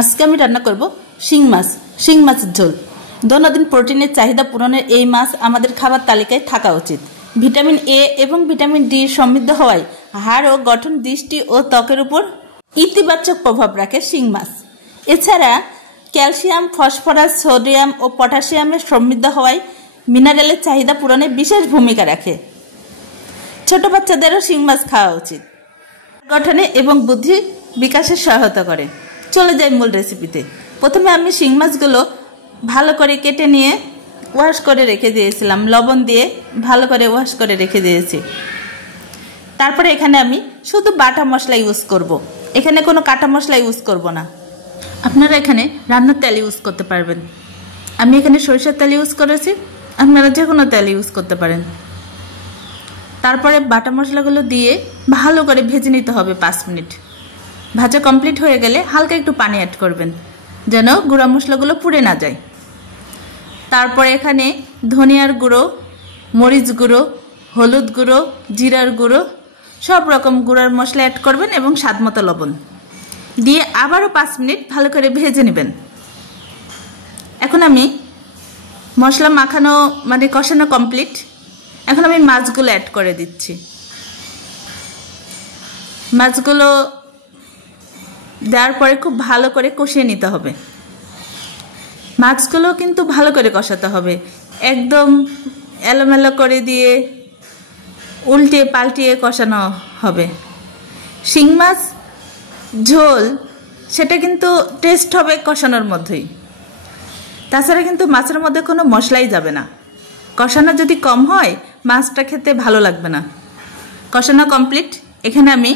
আজকে আমি রান্না করব শিং মাছের ঝোল। দৈনন্দিন প্রোটিনের চাহিদা পূরণের এই মাছ আমাদের খাবার তালিকায় থাকা উচিত। ভিটামিন এ এবং ভিটামিন ডি সমৃদ্ধ হওয়ায় হাড় ও গঠন, দৃষ্টি ও ত্বকের উপর ইতিবাচক প্রভাব রাখে শিং মাছ। এছাড়া ক্যালসিয়াম, ফসফরাস, সোডিয়াম ও পটাশিয়ামের সমৃদ্ধ হওয়ায় মিনারেলের চাহিদা পূরণে বিশেষ ভূমিকা রাখে। ছোট বাচ্চাদেরও শিং মাছ খাওয়া উচিত। গঠনে এবং বুদ্ধি বিকাশে সহায়তা করে। চলে যাই মূল রেসিপিতে। প্রথমে আমি শিং মাছগুলো ভালো করে কেটে নিয়ে ওয়াশ করে রেখে দিয়েছিলাম, লবণ দিয়ে ভালো করে ওয়াশ করে রেখে দিয়েছি। তারপরে এখানে আমি শুধু বাটা মশলা ইউজ করব, এখানে কোনো কাটা মশলা ইউজ করব না। আপনারা এখানে রান্নার তেল ইউজ করতে পারবেন। আমি এখানে সরিষার তেল ইউজ করেছি, আপনারা যে কোনো তেল ইউজ করতে পারেন। তারপরে বাটা মশলাগুলো দিয়ে ভালো করে ভেজে নিতে হবে 5 মিনিট। ভাজা কমপ্লিট হয়ে গেলে হালকা একটু পানি অ্যাড করবেন, যেন গুঁড়া মশলাগুলো পুড়ে না যায়। তারপরে এখানে ধনিয়ার গুঁড়ো, মরিচ গুঁড়ো, হলুদ গুঁড়ো, জিরার গুঁড়ো, সব রকম গুঁড়ার মশলা অ্যাড করবেন এবং স্বাদমতো লবণ দিয়ে আবারও 5 মিনিট ভালো করে ভেজে নেবেন। এখন আমি মশলা মাখানো কষানো কমপ্লিট। এখন আমি মাছগুলো অ্যাড করে দিচ্ছি। মাছগুলো দেওয়ার পরে খুব ভালো করে কষিয়ে নিতে হবে। মাছগুলো কিন্তু ভালো করে কষাতে হবে, একদম এলোমেলো করে দিয়ে উল্টে পাল্টিয়ে কষানো হবে। শিং মাছ ঝোল সেটা কিন্তু টেস্ট হবে কষানোর মধ্যেই। তাছাড়া কিন্তু মাছের মধ্যে কোনো মশলাই যাবে না। কষানো যদি কম হয় মাছটা খেতে ভালো লাগবে না। কষানো কমপ্লিট। এখানে আমি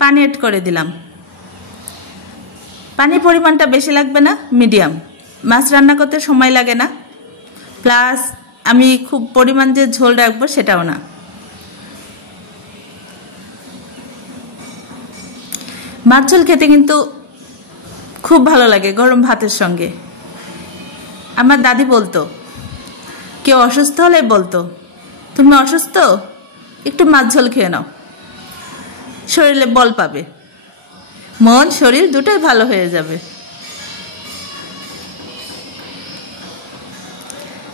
পানি অ্যাড করে দিলাম। পানির পরিমাণটা বেশি লাগবে না, মিডিয়াম। মাছ রান্না করতে সময় লাগে না, প্লাস আমি খুব পরিমাণ যে ঝোল রাখবো সেটাও না। মাছ ঝোল খেতে কিন্তু খুব ভালো লাগে গরম ভাতের সঙ্গে। আমার দাদি বলতো, কেউ অসুস্থ হলে বলতো, তুমি অসুস্থ, একটু মাছ ঝোল খেয়ে নাও, শরীরে বল পাবে, মন শরীর দুটোই ভালো হয়ে যাবে।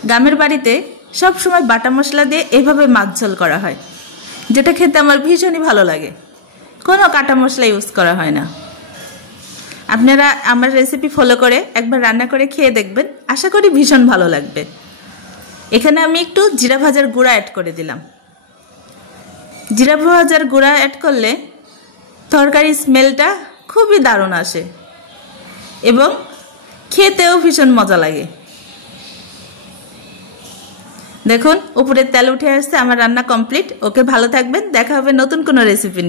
গ্রামের বাড়িতে সব সময় বাটা মশলা দিয়ে এভাবে মাছ ঝোল করা হয়, যেটা খেতে আমার ভীষণই ভালো লাগে। কোনো কাটা মশলা ইউজ করা হয় না। আপনারা আমার রেসিপি ফলো করে একবার রান্না করে খেয়ে দেখবেন, আশা করি ভীষণ ভালো লাগবে। এখানে আমি একটু জিরা ভাজার গুঁড়া অ্যাড করে দিলাম। জিরা ভাজার গুঁড়া অ্যাড করলে তরকারির স্মেলটা খুবই দারুণ আসে এবং খেতেও ভীষণ মজা লাগে। দেখুন উপরে তেল উঠে আসছে। আমার রান্না কমপ্লিট। ওকে, ভালো থাকবেন। দেখা হবে নতুন কোনো রেসিপি।